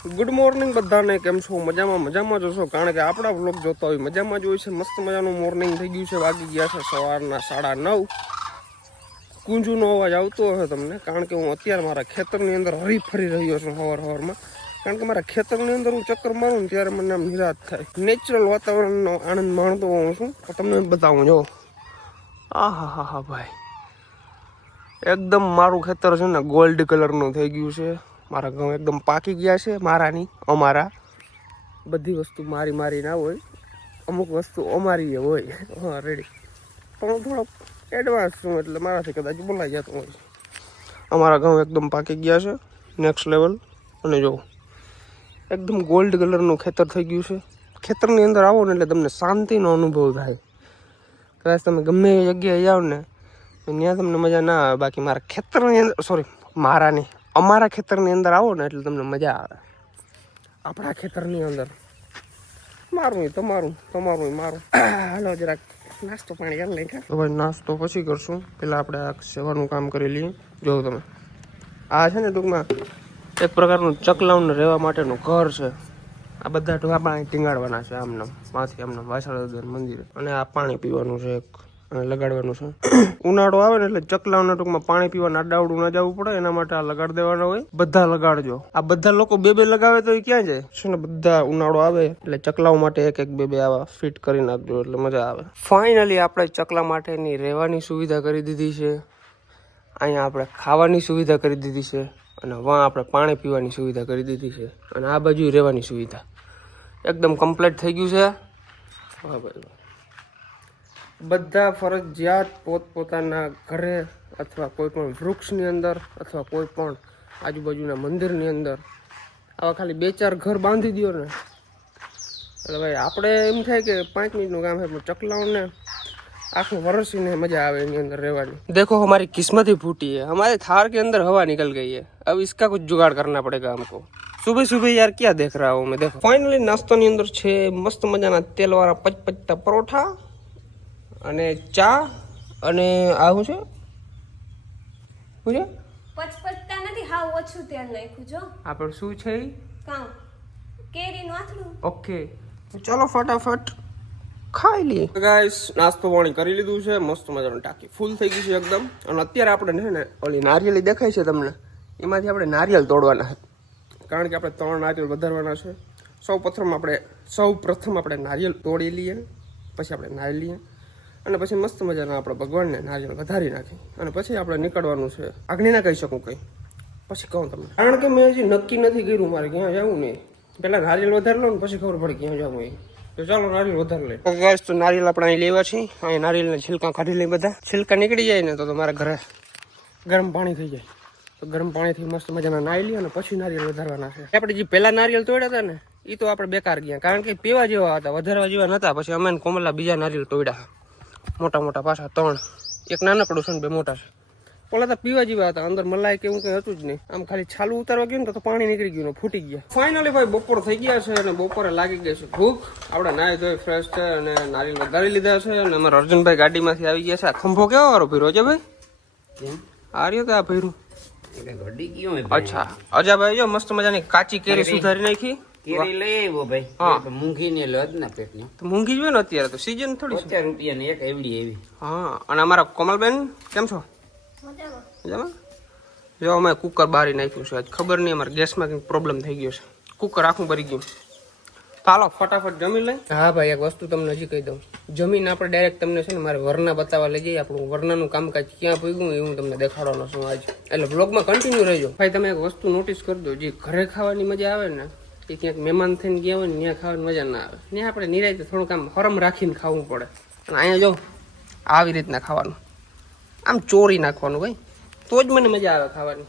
Good morning બધાને, કેમ છો? મજામાં જોશો, કારણ કે આપણા વ્લોગ જોતા હોય મજામાં જ હોય છે. મસ્ત મજાનું મોર્નિંગ થઈ ગયું છે, વાગી ગયા છે સવારના 9:30. કુંજુનો અવાજ આવતો હશે તમને, કારણ કે હું અત્યારે મારા ખેતરની અંદર હરી ફરી રહ્યો છું સવારમાં. કારણ કે મારા ખેતરની અંદર હું ચક્કર મારું ને ત્યારે મને આમ નિરાશ થાય. નેચરલ વાતાવરણનો આનંદ માણતો હોઉં છું. તમને બતાવું, જો હા ભાઈ, એકદમ મારું ખેતર છે ને ગોલ્ડ કલરનું થઈ ગયું છે. મારા ઘઉં એકદમ પાકી ગયા છે. અમારા બધી વસ્તુ મારી ના હોય, અમુક વસ્તુ અમારી હોય. હા, રેડી. પણ હું થોડોક એડવાન્સ છું, એટલે મારાથી કદાચ બોલાઈ જતું હોય. અમારા ઘઉં એકદમ પાકી ગયા છે, નેક્સ્ટ લેવલ. અને જો એકદમ ગોલ્ડ કલરનું ખેતર થઈ ગયું છે. ખેતરની અંદર આવો ને એટલે તમને શાંતિનો અનુભવ થાય. કદાચ તમે ગમે એ જગ્યાએ જાઓ ને ત્યાં તમને મજા ના આવે, બાકી મારા ખેતરની અંદર અમારા ખેતરની અંદર આવો ને એટલે તમને મજા આવે. આપણા ખેતરની અંદર તમારું મારું. હાલો જરાક નાસ્તો પાણી કરી લઈ. ભાઈ નાસ્તો પછી કરશું, પેલા આપણે આ સેવાનું કામ કરી લઈએ. જો તમે, આ છે ને ટૂંકમાં એક પ્રકારનું ચકલાઓને રહેવા માટેનું ઘર છે. આ બધા ઢોકા પાણી ટીંગાડવાના છે આમનામ, માંથી આમનામ વાસણ મંદિરે. અને આ પાણી પીવાનું છે અને લગાડવાનું છે. ઉનાળો આવે ને એટલે ચકલાઓને ટૂંકમાં પાણી પીવા આડાવડું ના જવું પડે, એના માટે આ લગાડ દેવાના હોય. બધા લગાડજો. આ બધા લોકો બે લગાવે તો એ ક્યાં જાય છે ને. બધા ઉનાળો આવે એટલે ચકલાઓ માટે એક બે આવા ફિટ કરી નાખજો, એટલે મજા આવે. ફાઇનલી આપણે ચકલા માટેની રહેવાની સુવિધા કરી દીધી છે. અહીંયા આપણે ખાવાની સુવિધા કરી દીધી છે, અને વાં આપણે પાણી પીવાની સુવિધા કરી દીધી છે, અને આ બાજુ રહેવાની સુવિધા એકદમ કમ્પ્લીટ થઈ ગયું છે. હા ભાઈ, બધા ફરજિયાત પોતપોતાના ઘરે અથવા કોઈ પણ વૃક્ષની અંદર અથવા કોઈ પણ આજુબાજુના મંદિરની અંદર આવા ખાલી 2-4 ઘર બાંધી દો ને એટલે ભાઈ આપણે એમ થાય કે 5 મિનિટનું કામ છે, પણ ચકલાઓને आँखों वरसीने मजा आवे इनके अंदर रहवानी। देखो हमारी किस्मत ही फूटी है, हमारे थार के अंदर हवा निकल गई है, अब इसका कुछ जुगाड़ करना पड़ेगा हमको। सुबह सुबह यार क्या देख रहा हूँ मैं, देखो फाइनली नाश्ता ની અંદર છે મસ્ત મજાના તેલવાળા પચપચતા પરોઠા અને ચા અને આ શું છે પૂજા પચપચતા નથી, હાવ ઓછું તેલ નાખ્યું જો આપણે શું છે કામ કેરીનું આથલું। ઓકે ચાલો ફટાફટ ખાઈ લઈએ ગાઈસ। નાસ્તો પાણી કરી લીધું છે, મસ્ત મજાનું ટાંકી ફૂલ થઈ ગઈ છે એકદમ। અને અત્યારે આપણે છે ને ઓલી નારિયેળી દેખાય છે તમને, એમાંથી આપણે નારિયેળ તોડવાના છે, કારણ કે આપણે 3 નારિયેળ વધારવાના છે। સૌ પ્રથમ આપણે નારિયેળ તોડી લઈએ, પછી આપણે નાહી લઈએ, અને પછી મસ્ત મજાના આપણે ભગવાનને નારિયેળ વધારી નાખી, અને પછી આપણે નીકળવાનું છે। આગળ ના કહી શકું કંઈ, પછી કહું તમને, કારણ કે મેં હજી નક્કી નથી કર્યું મારે ક્યાં જવું નહીં। પહેલાં નારિયેળ વધારી લો ને પછી ખબર પડે ક્યાં જવું એ। તો ચાલો નારિયેળ વધારી લઈએ। તો ગાઈસ તો નારિયેળ આપણે અહીં લેવા છે, અહીં નારિયેળના છિલકા કાઢી લઈએ, બધા છિલકા નીકળી જાય ને તો તમારા ઘરે ગરમ પાણી થઈ જાય, તો ગરમ પાણીથી મસ્ત મજાના નાહી લઈએ અને પછી નારિયેળ વધારવાના છે। આપણે જે પહેલા નારિયેળ તોડ્યા હતા ને એ તો આપણે બેકાર ગયા, કારણ કે પીવા જેવા હતા, વધારવા જેવા નહોતા। પછી અમે કોમલા બીજા નારિયેળ તોડ્યા, મોટા મોટા પાછા 3, એક નાનકડું છે ને 2 મોટા છે। ઓલા તો પીવા જેવા હતા, અંદર મલાઈ કે એવું કંઈ હતું જ નહીં, આમ ખાલી છાલું ઉતારવા ગયું ને તો પાણી નીકળી ગયું, ફૂટી ગયા। ફાઇનલી ભાઈ બપોર થઈ ગયા છે અને બપોરે લાગી ગઈ છે ભૂખ। આપણે નાહી ધોઈ ફ્રેશ છે અને નારિયેળ વધારી લીધા છે, અને અમારા અર્જુનભાઈ ગાડીમાંથી આવી ગયા છે। આ ખંભો કેવો વાળો ભર્યો છે ભાઈ? આ રહ્યો તો આ ભર્યું, અચ્છા અજાભાઈ જો મસ્ત મજાની કાચી કેરી સુધારી નાખી, કેરી લઈ આવ્યો ભાઈ। હા, મૂંગી ને લદ ના પેટની તો મૂંગી જ હોય ને, અત્યારે તો સીઝન થોડી 50 રૂપિયા ની એક એવડી એવી। હા, અને અમારા કોમલબેન કેમ છો? મજામાં? જો અમે કુકર બારી નાખ્યું છે, આજ ખબર નહીં અમારે ગેસમાં કંઈક પ્રોબ્લેમ થઈ ગયો છે, કુકર આખું ભરી ગયું। ચાલો ફટાફટ જમી લઈ। હા ભાઈ એક વસ્તુ તમને હજી કહી દઉં, જમીન આપણે ડાયરેક્ટ તમને છે ને મારે વરના બતાવવા લઈ જઈએ, આપણું વરનાનું કામકાજ ક્યાં પૂગ્યું એ હું તમને દેખાડવાનો છું આજ, એટલે બ્લોગમાં કન્ટિન્યુ રહેજો। ભાઈ તમે એક વસ્તુ નોટિસ કરી દો, જે ઘરે ખાવાની મજા આવે ને એ ક્યાંક મહેમાન થઈને ગયા હોય ને ત્યાં ખાવાની મજા ના આવે, ત્યાં આપણે નિરાંતે થોડુંક આમ હરમ રાખીને ખાવું પડે, અને અહીંયા જો આવી રીતના ખાવાનું, આમ ચોરી નાખવાનું ભાઈ, તો જ મને મજા આવે ખાવાની,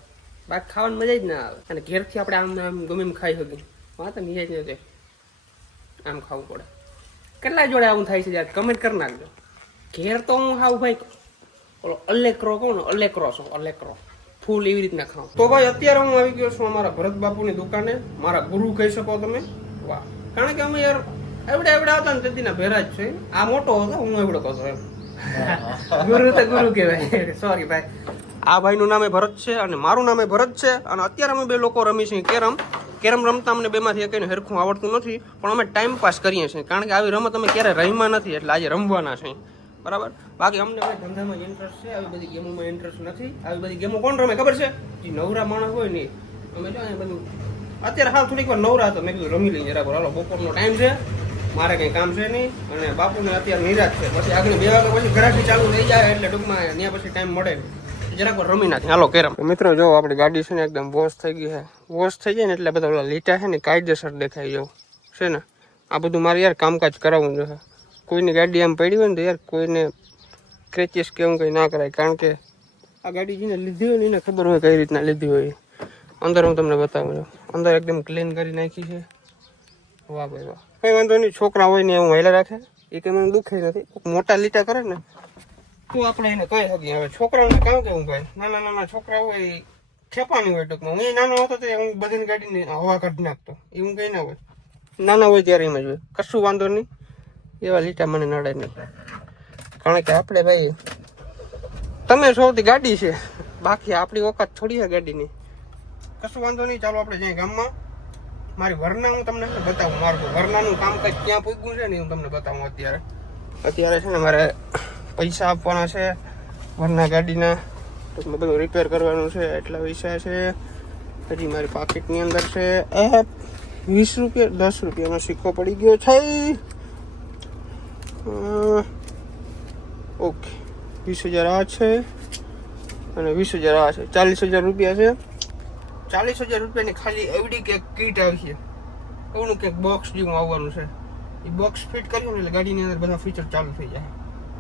બાકી ખાવાની મજા જ ના આવે। અને ઘેરથી આપણે આમ ગમે એમ ખાઈ શકીએ, હા તો નિરાજ નથી આમ ખાવું પડે। કેટલા જોડે આવું થાય છે યાર, કમેન્ટ કરી નાખજો। ઘેર તો હું ખાવ ભાઈ ઓલો અલેકરો કહું ને, અલેકરો ફૂલ એવી રીતના ખાઉં। તો ભાઈ અત્યારે હું આવી ગયો છું અમારા ભરત બાપુની દુકાને, મારા ગુરુ કહી શકો તમે, વાહ, કારણ કે અમે યાર એવડા હતા ને તેદીના ભેરા જ છે। આ મોટો હતો, હું એવડો હતો એમ, ગુરુ તો ગુરુ કહેવાય, સોરી ભાઈ। આ ભાઈનું નામે ભરત છે અને મારું નામે ભરત છે, અને અત્યારે અમે 2 લોકો રમી છીએ કેરમ, કેરમ રમતા અમને બેમાંથી એકને હરખું આવડતું નથી, પણ અમે ટાઈમ પાસ કરીએ છીએ, કારણ કે આવી રમત અમે ક્યારે રમ્યા નથી, એટલે આજે રમવાના છે. બરાબર. બાકી અમને ભાઈ ધંધામાં ઇન્ટરેસ્ટ છે, આવી બધી ગેમોમાં ઇન્ટરેસ્ટ નથી. આવી બધી ગેમો કોણ રમે ખબર છે? જે નવરા માણસ હોય ને. અમે જો અહીંયા બધું અત્યારે હાલ થોડીક વાર નવરા હતો, મેં કીધું રમી લઈએ જરા. હાલો બપોરનો ટાઈમ છે, મારે કંઈ કામ છે નહીં, અને બાપુને અત્યારે નિરાશ છે. પછી આગળ 2 વાગ્યા પછી ઘરાકી ચાલુ થઈ જાય, એટલે ટૂંકમાં ત્યાં પછી ટાઈમ મળે જરાક વાર રમી નાખે. હાલો કેરમ. મિત્રો જો આપણી ગાડી છે ને એકદમ વોશ થઈ ગઈ છે. વોશ થઈ જાય ને એટલે બધા ઓલા લીટા છે ને કાયદેસર દેખાઈ જવું છે ને. આ બધું મારે યાર કામકાજ કરાવવું જોઈએ. કોઈની ગાડી આમ પડી હોય ને તો યાર કોઈને ક્રેચીસ કે એવું કંઈ ના કરાય, કારણ કે આ ગાડી જેને લીધી હોય ને એને ખબર હોય કઈ રીતના લીધી હોય. અંદર હું તમને બતાવું છું, અંદર એકદમ ક્લીન કરી નાખી છે. વાહ ભાઈ વાહ. કંઈ વાંધો નહીં, છોકરા હોય ને એવું હેલા રાખે, એ કંઈ મને દુખે નથી. મોટા લીટા કરે ને તો આપણે એને કહી શકીએ. હવે છોકરાઓને કામ કેવું ભાઈ, નાના નાના છોકરા હોય એ ખેપાની હોય ટૂંકમાં. હું એ નાનો હતો તો હું બધી ગાડીને હવા કાઢી નાખતો, એવું કંઈ ના હોય. નાના હોય ત્યારે એમ જ હોય, કશું વાંધો નહીં. એવા લીટા મને નડે નહીં, કારણ કે આપણે ભાઈ તમે સૌથી ગાડી છે, બાકી આપણી ઓકાત થોડી છે ગાડીની. કશું વાંધો નહીં. ચાલો આપણે જઈએ ગામમાં. મારી વરના હું તમને બતાવું, મારું વરનાનું કામકાજ ક્યાં પૂગ્યું છે ને હું તમને બતાવું. અત્યારે છે ને મારે પૈસા આપવાના છે વરના ગાડીના, ટૂંકમાં બધું રિપેર કરવાનું છે, એટલા પૈસા છે. હજી મારી પાકીટની અંદર છે 20 રૂપિયા, 10 રૂપિયાનો સિક્કો પડી ગયો છે. ઓકે, 20,000 આ છે અને 20,000 આ છે. 40,000 રૂપિયા છે. 40,000 રૂપિયાની ખાલી એવડી કંઈક કીટ આવી છે, એવું કંઈક બોક્સ જેવું આવવાનું છે. એ બોક્સ ફિટ કર્યું ને એટલે ગાડીની અંદર બધા ફીચર ચાલુ થઈ જાય.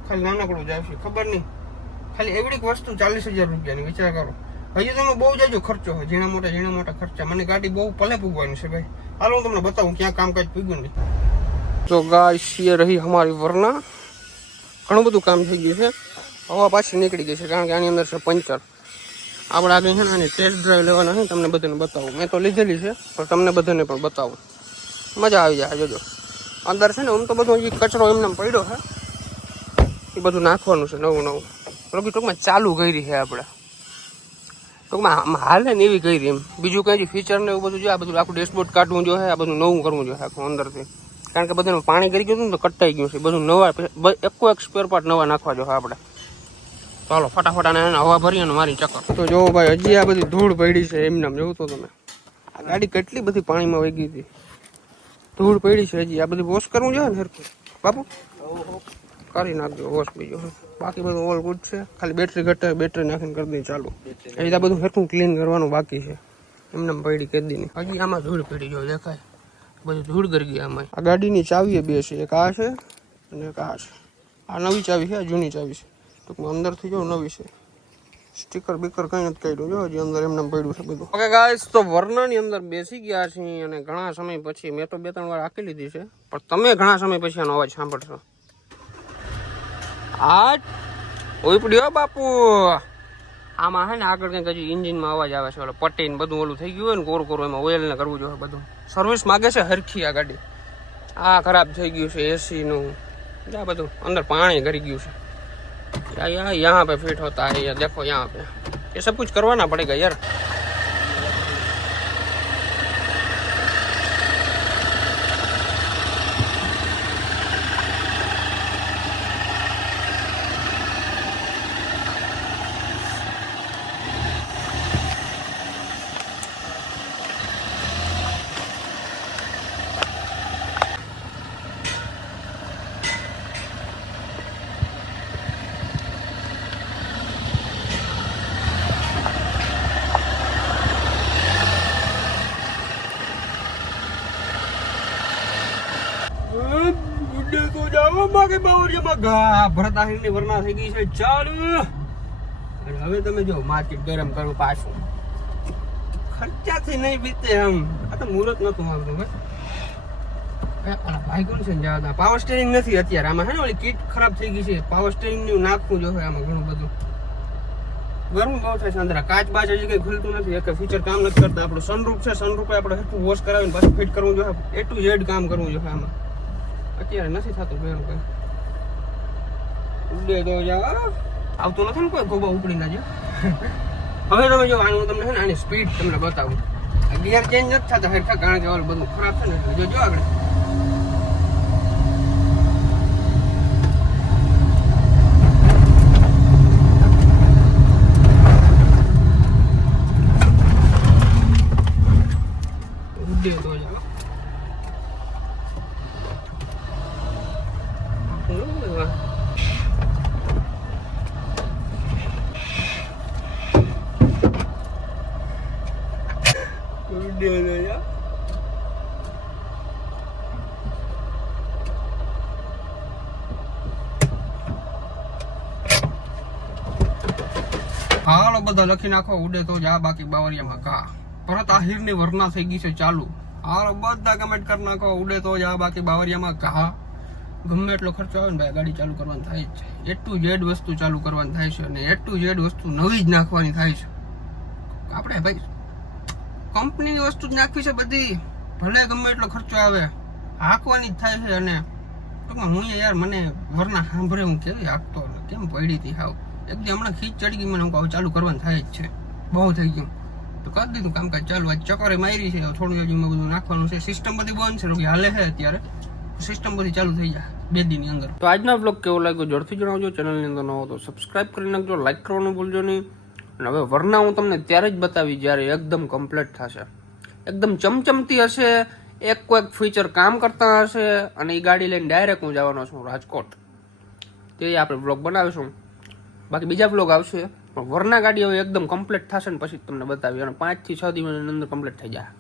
ખાલી નાનકડું જ આવશે, ખબર નહીં. ખાલી એવડી વસ્તુ 40,000 રૂપિયાની, વિચાર કરો. હજી તમે બહુ જાજો ખર્ચો હોય, ઝીણા મોટા ખર્ચા. મને ગાડી બહુ ભલે પૂગવાની છે ભાઈ. હાલો હું તમને બતાવું ક્યાં કામકાજ પૂગ્યું ને. તો ગાઈસ ये रही हमारी वरना. ઘણું બધું કામ થઈ ગયું છે. હવા પાછી નીકળી ગઈ છે, કારણ કે આની અંદર છે પંચર. આપણે આગળ છે ને આની ટેસ્ટ ડ્રાઈવ લેવાના છે, તમને બધાને બતાવું. મેં તો લીધેલી છે, પણ તમને બધાને પણ બતાવું. મજા આવી જાય. જોજો અંદર છે ને આમ તો બધું હજી કચરો એમને પડ્યો છે, એ બધું નાખવાનું છે નવું. ટૂંકમાં ચાલુ કરી છે આપણે, ટૂંકમાં હાલે ને એવી કરી એમ. બીજું કંઈ ફીચર ને એવું બધું છે. આ બધું આખું ડેશબોર્ડ કાઢવું જોઈએ, આ બધું નવું કરવું જોઈએ આખું અંદરથી, કારણ કે બધાનું પાણી કરી ગયું હતું ને તો કટાઈ ગયું છે. બધું નવા એક સ્પેર પાર્ટ નવા નાખવા જોઈએ આપણે. ચાલો ફટાફટ આને હવા ભરી અને મારી ચક્કર. તો જો ભાઈ હજી આ બધી ધૂળ પડી છે એમને જોવું તો તમે. આ ગાડી કેટલી બધી પાણીમાં વહી ગઈ હતી, ધૂળ પડી છે હજી. આ બધું વોશ કરવું જોઈએ ને હરખું બાપુ, કરી નાખજો વોશ. બીજું બાકી બધું ઓલ ગુડ છે. ખાલી બેટરી ઘટે, બેટરી નાખીને કરી દઈએ ચાલુ. હજી આ બધું હરખું ક્લીન કરવાનું બાકી છે. એમને પડી કરી દઈએ. હજી આમાં ધૂળ પડી જો દેખાય, બધું ધૂળ કરી ગયા આમાં. આ ગાડીની ચાવી બે છે, એક આ છે અને એક આ છે. આ નવી ચાવી છે, આ જૂની ચાવી છે. ટૂંકમાં અંદરથી જો નવી છે. સ્ટીકર બીકર કંઈ નથી કાઢ્યું, જો હજી અંદર એમને પડ્યું છે બધું. ઓકે ગાઈસ, તો વરનાની અંદર બેસી ગયા છીએ અને ઘણા સમય પછી, મેં તો 2-3 વાર આખી લીધી છે, પણ તમે ઘણા સમય પછી આનો અવાજ સાંભળશો. આ ઉપડ્યો બાપુ. આમાં છે ને આગળ કંઈક હજી ઇન્જિનમાં અવાજ આવે છે, ઓલો પટ્ટીને બધું ઓલું થઈ ગયું હોય ને કોરું એમાં ઓઇલ ને કરવું જોઈએ બધું. સર્વિસ માગે છે હરખી આ ગાડી. આ ખરાબ થઈ ગયું છે એસીનું, આ બધું અંદર પાણી કરી ગયું છે. यहाँ पे फिट होता है, ये देखो यहाँ पे, ये सब कुछ करवाना पड़ेगा यार. ભરતાહીરની વરના થઈ ગઈ છે ચાલુ. અને હવે તમે જો માર્કેટ ગરમ કરવું પાછું, ખર્ચાથી નહીં બીતે આમ. આ તો મુહૂર્ત નતું આવતું ભાઈ. કોણ છે જવા. પાવર સ્ટેરિંગ નથી અત્યારે આમાં, હે ને ઓલી કીટ ખરાબ થઈ ગઈ છે. પાવર સ્ટેરિંગ નું નાખવું જોઈએ આમાં ઘણું બધું. ગરમ બહુ થાય છે અંદર. કાચ બાચ હજી કઈ ખુલતું નથી, એક ફીચર કામ નથી કરતા. આપણું સનરૂફ છે, સનરૂફ આપણે હરખું વોશ કરાવીને પાછું ફિટ કરવું જોઈએ. A to Z કામ કરવું જોઈએ આમાં. અત્યારે નથી થતું બેરું કઈ. ઉડે તો આવતું નથી ને કોઈ ગોબા ઉપડી ના જાય. હવે તમે જો આનું તમને છે ને આની સ્પીડ તમને બતાવું. ગિયર ચેન્જ નથી થતા હરખા, કારણ કે ઓલું બધું ખરાબ છે ને, એટલે જોજો આગળ. ઉડે તો જ. હાલો બધા લખી નાખો, ઉડે તો જા બાકી બાવરિયામાં ઘા. પરત આહિરની વરના થઈ ગઈ છે ચાલુ. હાલો બધા કમેન્ટ કરી નાખો, ઉડે તો જા બાકી બાવરિયામાં ઘા. ગમે એટલો ખર્ચો આવે ને ભાઈ, ગાડી ચાલુ કરવાની થાય જ છે. A to Z વસ્તુ ચાલુ કરવાની થાય છે, અને A to Z વસ્તુ નવી જ નાખવાની થાય છે. આપણે ભાઈ કંપનીની વસ્તુ જ નાખવી છે બધી, ભલે ગમે એટલો ખર્ચો આવે, હાંકવાની જ થાય છે. અને ટૂંકમાં હું યાર મને વરના સાંભળે હું કેવી હાંકતો કેમ પડી હતી હાવ, એકદમ હમણાં ખીચ ચડી ગઈ મને, હું ચાલુ કરવાનું થાય જ છે, બહુ થઈ ગયું તો કરી દીધું કામકાજ ચાલુ. આજ ચક્કરે મારી છે, થોડું હજુ બધું નાખવાનું છે. સિસ્ટમ બધી બંધ છે, રોકી હાલે છે અત્યારે, સિસ્ટમ બધી ચાલુ થઈ જાય 2 દિનની અંદર. તો આજનો બ્લોગ કેવો લાગ્યો ઝડપથી જણાવજો. ચેનલની અંદર ન હો તો સબસ્ક્રાઇબ કરી નાખજો, લાઈક કરવાનું ભૂલજો નહીં. અને હવે વરના હું તમને ત્યારે જ બતાવી જ્યારે એકદમ કમ્પ્લીટ થશે, એકદમ ચમચમતી હશે, એક કોઈક ફીચર કામ કરતા હશે, અને એ ગાડી લઈને ડાયરેક્ટ હું જવાનો છું રાજકોટ. તે આપણે બ્લોગ બનાવીશું, બાકી બીજા બ્લોગ આવશે. પણ વરના ગાડી હવે એકદમ કમ્પ્લીટ થશે ને પછી તમને બતાવી, અને 5 થી 6 દિવસની અંદર કમ્પ્લીટ થઈ જાય.